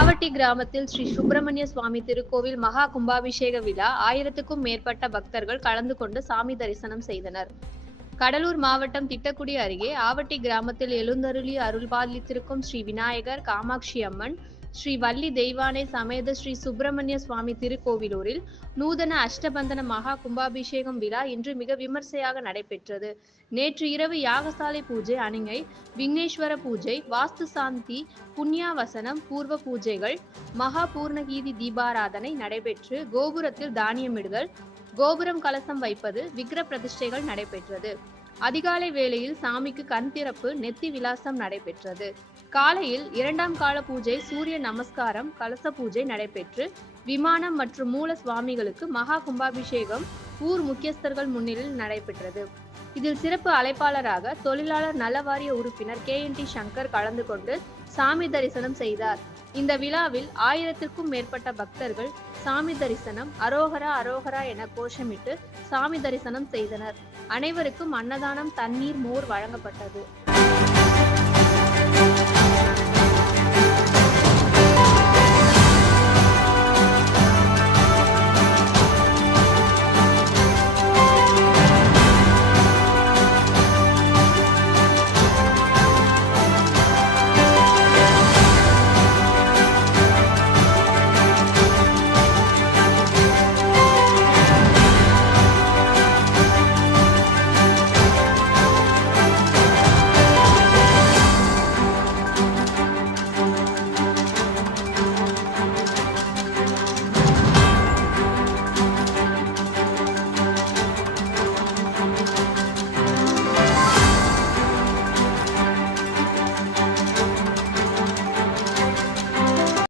ஆவட்டி கிராமத்தில் ஸ்ரீ சுப்பிரமணிய சுவாமி திருக்கோவில் மகா கும்பாபிஷேக விழா 1000க்கும் மேற்பட்ட பக்தர்கள் கலந்து கொண்டு சாமி தரிசனம் செய்தனர். கடலூர் மாவட்டம் திட்டக்குடி அருகே ஆவட்டி கிராமத்தில் எழுந்தருளி அருள்பாலித்திருக்கும் ஸ்ரீ விநாயகர், காமாட்சி அம்மன், ஸ்ரீ வள்ளி தெய்வானை சமேத ஸ்ரீ சுப்பிரமணிய சுவாமி திருக்கோவிலூரில் நூதன அஷ்டபந்தன மகா கும்பாபிஷேகம் விழா இன்று மிக விமர்சையாக நடைபெற்றது. நேற்று இரவு யாகசாலை பூஜை, அணிங்கை, விக்னேஸ்வர பூஜை, வாஸ்து சாந்தி, புண்ணியாவசனம், பூர்வ பூஜைகள், மகா பூர்ணகீதி தீபாராதனை நடைபெற்று கோபுரத்தில் தானியமிடுதல், கோபுரம் கலசம் வைப்பது, விக்கிர பிரதிஷ்டைகள் நடைபெற்றது. அதிகாலை வேளையில் சாமிக்கு கண் திறப்பு, நெத்தி விலாசம் நடைபெற்றது. காலையில் 2ஆம் கால பூஜை, சூரிய நமஸ்காரம், கலச பூஜை நடைபெற்று விமானம் மற்றும் மூல சுவாமிகளுக்கு மகா கும்பாபிஷேகம் ஊர் முக்கியஸ்தர்கள் முன்னிலையில் நடைபெற்றது. இதில் சிறப்பு அழைப்பாளராக தொழிலாளர் நல வாரிய உறுப்பினர் KNT சங்கர் கலந்து கொண்டு சாமி தரிசனம் செய்தார். இந்த விழாவில் 1000க்கும் மேற்பட்ட பக்தர்கள் சாமி தரிசனம், அரோகரா அரோகரா என கோஷமிட்டு சாமி தரிசனம் செய்தனர். அனைவருக்கும் அன்னதானம், தண்ணீர், மோர் வழங்கப்பட்டது.